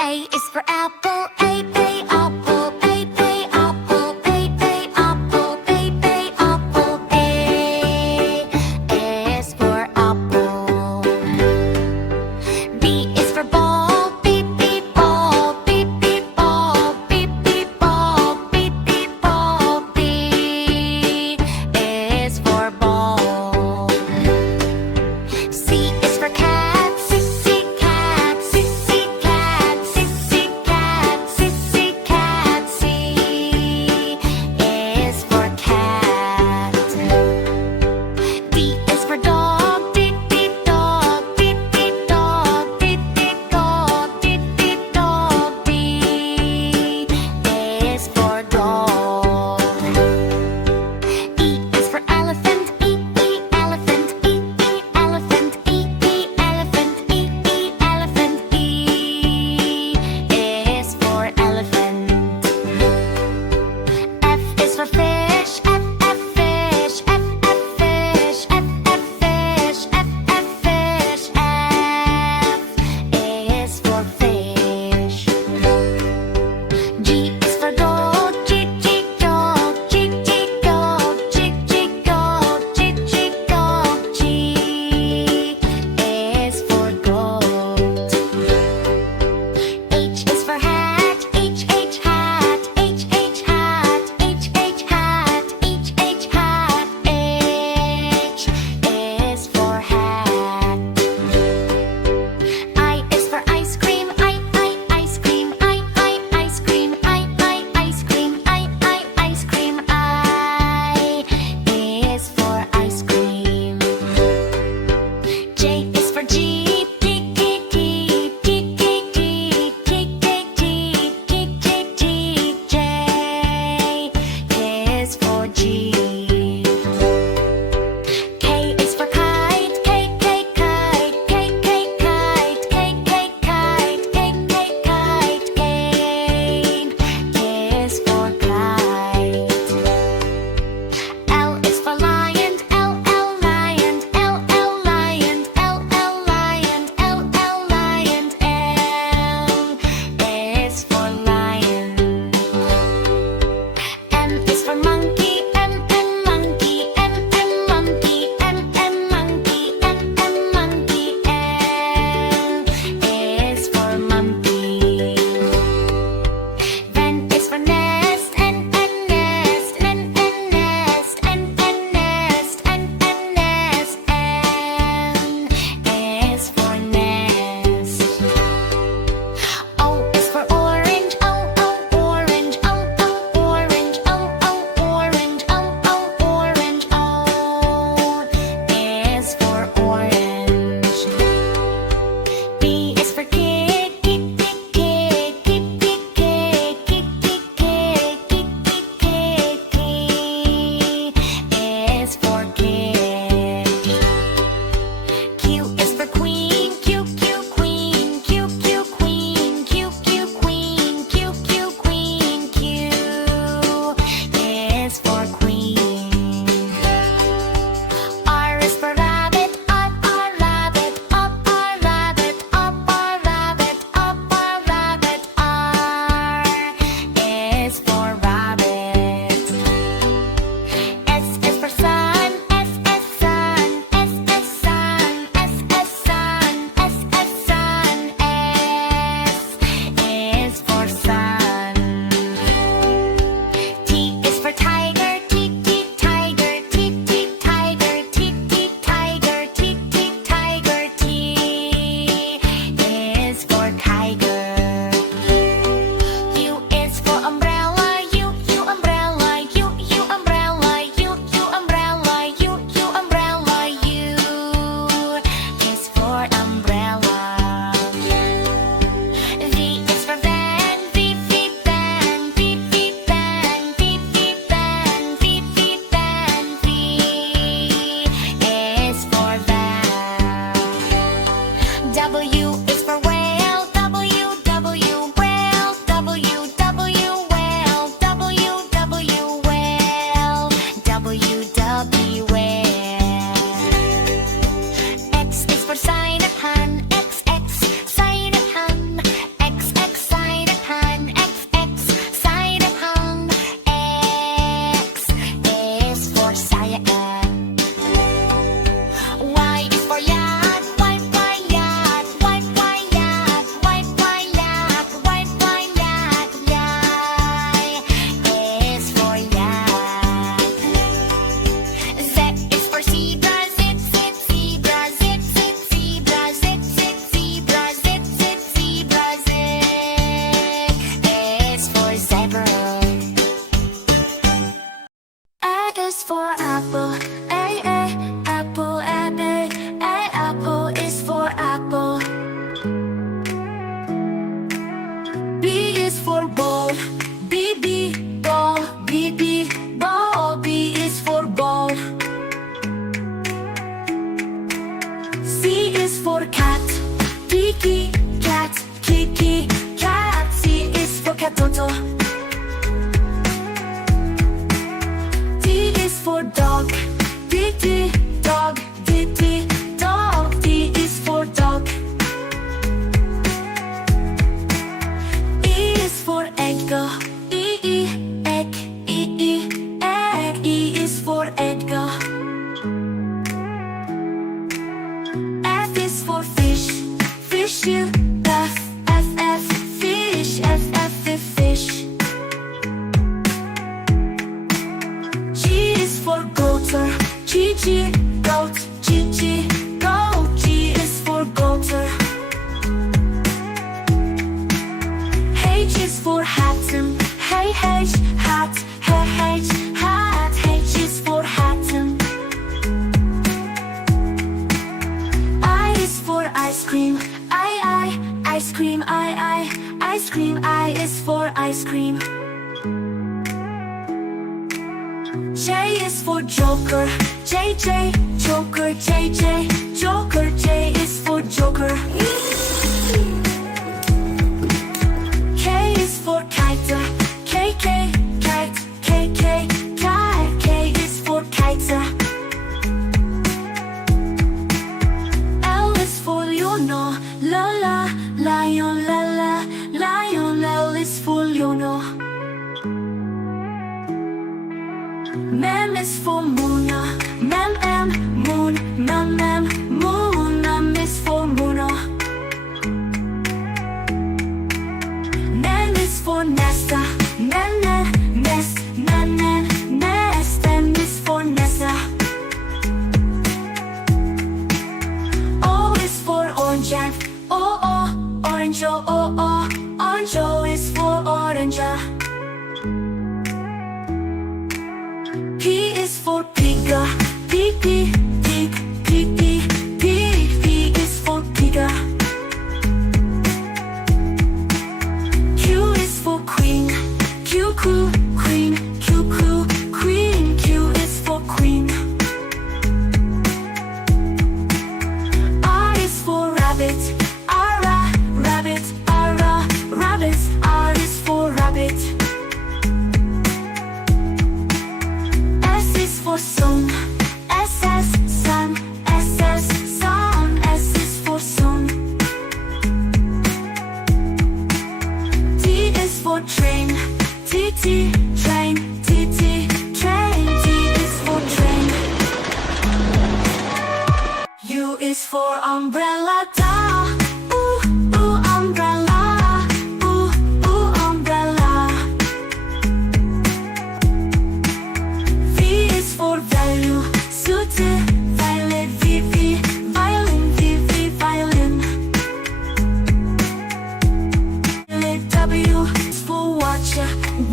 A is for apple, A, apple, A, apple, A, apple, A, apple. A is for apple. B is for ball, B, ball, B, ball, B, ball, B, ball. B is for ball. C is for cat, C, cat, C, cat, C, cat, C, cat. C is for cat. D is for dog, D, dog, D, dog, D, dog, D, dog. D is for dog. E is for elephant, E, elephant, E, elephant, E, elephant, E, elephant. E is for elephant. F is for fish, F, fish, F, fish, F, fish, F, fish. F is for fish. G is for goat, G, dog, G, dog, G, dog, G, dog. G is for goat. H is for hat, H, hat, H, hat, H, hat, H, hat. H is for hat. I is for ice cream, I, ice cream, I, ice cream, I, ice cream, I, ice cream. I is for ice cream. J is for jeep, J is for jeep. K is for kite, K, kite, K, kite, K, kite, K, kite. K is for kite. L is for lion, L, lion, L, lion, L, lion, L, lion. L is for lion. M is for monkey, M, monkey, M, monkey, M, monkey, M, monkey. M is for monkey. N is for nest, N, nest, N, nest, N, nest, N, nest. N is for nest. O is for orange, O, orange, O, orange, O, orange, O, orange. O is for orange. P is for kid, kid, kid, kid, kid, kid, kid, kid, kid. K is for kid. Q is for queen, Q, queen, Q, queen, Q, queen, Q, queen. Q is for queen. R is for rabbit, R, rabbit, R, rabbit, R, rabbit, R, rabbit. R is for rabbit. S is for sun, S, sun, S, sun, S, sun, S, sun. S is for sun. T is for tiger, T, tiger, T, tiger, T, tiger, T, tiger. T is for tiger. U is for umbrella, U, umbrella, U, umbrella, U, umbrella, U, umbrella. U is for umbrella. V is for van, V, van, V, van, V, van, V, van. V is for van. W is for whale, W, whale, W, whale, W, whale, W, whale. X is for sign of hun, X, sign of hun, X, Kiki, cat, Kiki, cat. C is for catoto. D is for dog. D, D, dog, D, D, dog. D is for dog. E is for Edgar. E, E, egg, E, E, egg. E is for Edgar. F is for fish. Fish, you, F, F, F, fish, F, F, F, fish. G is for goater. G, G, goat, G, G, goat. G is for goater. H is for hatten. Hey, H, hat, hey, H, hat. H is for hatten. I is for ice cream. I, ice cream. I, ice cream. I is for ice cream. J is for joker. J, J, joker. J, J, joker. J is for joker. K is for kite. K, K, kite. K, K, kite. K is for kite. L is for Leonor. La, la, lion. La, la, lion. L is for Leonor. Mem is for Muna. Mem, M, moon. Mem, mem, moon. Mem is for Muna. Nen is for Nesta. Nen, nen, nest. Nen, nen, nest. N is for Nesta. O is for orange. O, O, orange. O, O, orange. O is for orange. P is for pigga. P, P, pig, P, P, pig. P is for pigga. Q is for queen. Q, Q, queen. Q, Q, queen. Q is for queen. R is for rabbit. R, rabbit. R, rabbit. R is for rabbit. S is for sun. S, S, sun. S, S, sun. S is for sun. T is for train. T, T, train. T, T, train. T is for train. U is for umbrella. Da. Ooh, ooh, umbrella. Ooh, ooh, umbrella. V is for value. Suit, violet. V, V, violin. V, V, violin. W is for watch.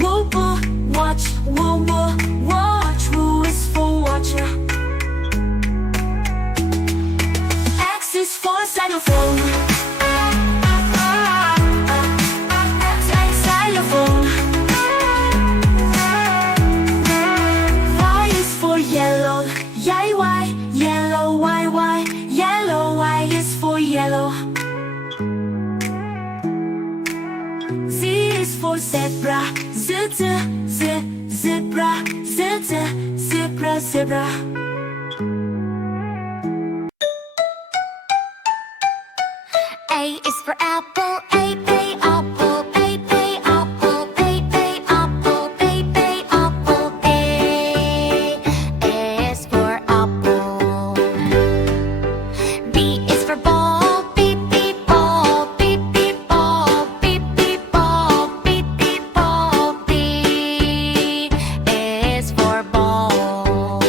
Woo, woo, watch. Woo, woo, watch. Woo is for watcher. X is for xylophone. Xylophone. Y is for yellow. Y, Y, yellow. Y, Y, yellow. Y is for yellow. Z is for zebra. Z, Z, Z, zebra. Z, Z, zebra, zebra. A is for apple. A, apple. A, apple. A, apple. A, apple. A is for apple. B is for ball. B, ball. B, ball. B, ball. B, ball. B is for ball.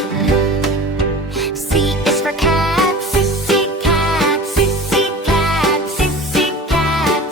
C is for cat. C, cat. C, cat. C, cat.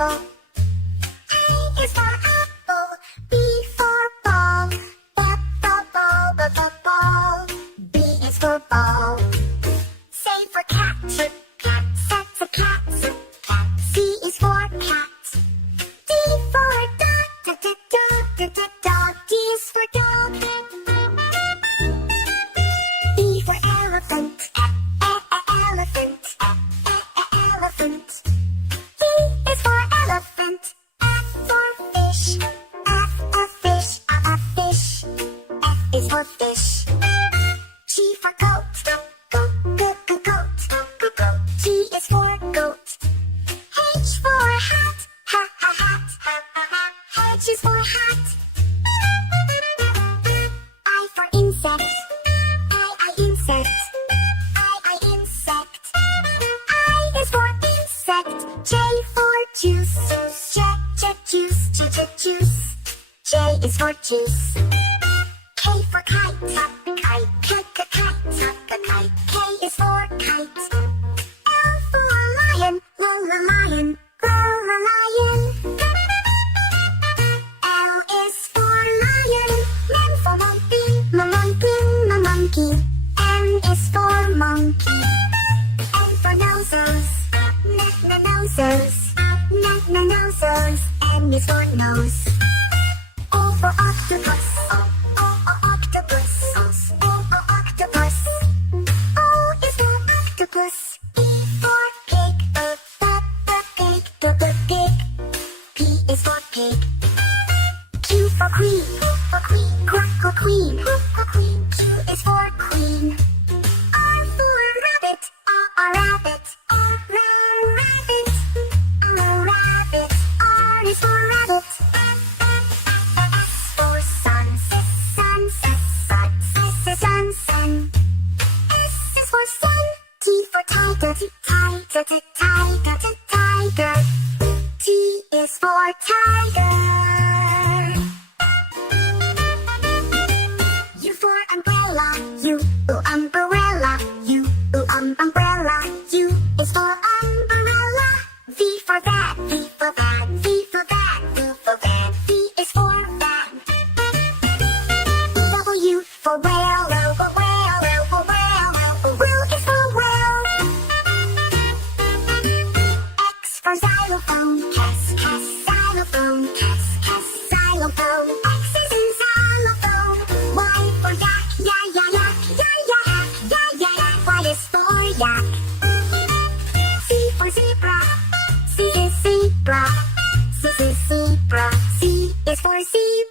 apple. A is for apple. B for ball. Ball. B is for ball. C for cat. Cat. That's a cat. C is for cat. D for dog. Dog. D is for dog. E for elephant. Elephant. Elephant. E is for elephant. F for fish. Fish. Fish. F is for fish. G for goat. Goat. G is for goat. H for hat. Hat. H is for hat. I for insect. Insect. Insect. I is for insect. J for juice. Juice. J is for juice. K for kite. Kite. K is for kite. L for lion. Lion. L is for lion. M for monkey. N is for monkey. N for noses. Noses. N is for nose. O for octopus. Octopus. O is for octopus. P for pig. Pig. P is for pig. Q for queen. Queen. Q is for queen. R for rabbit. Rabbit. R is for rabbit. S for sun. Sun. S is for sun. T for tiger. Tiger. T is for tiger. U for umbrella. Umbrella. Umbrella. U is for umbrella. V for van. V is for van. W for whale. Whale is for whale. X for xylophone. Xylophone. X is in xylophone. Y for yak. Yak. Y is for yak. Z for zebra. Z is zebra. Z is for zebra.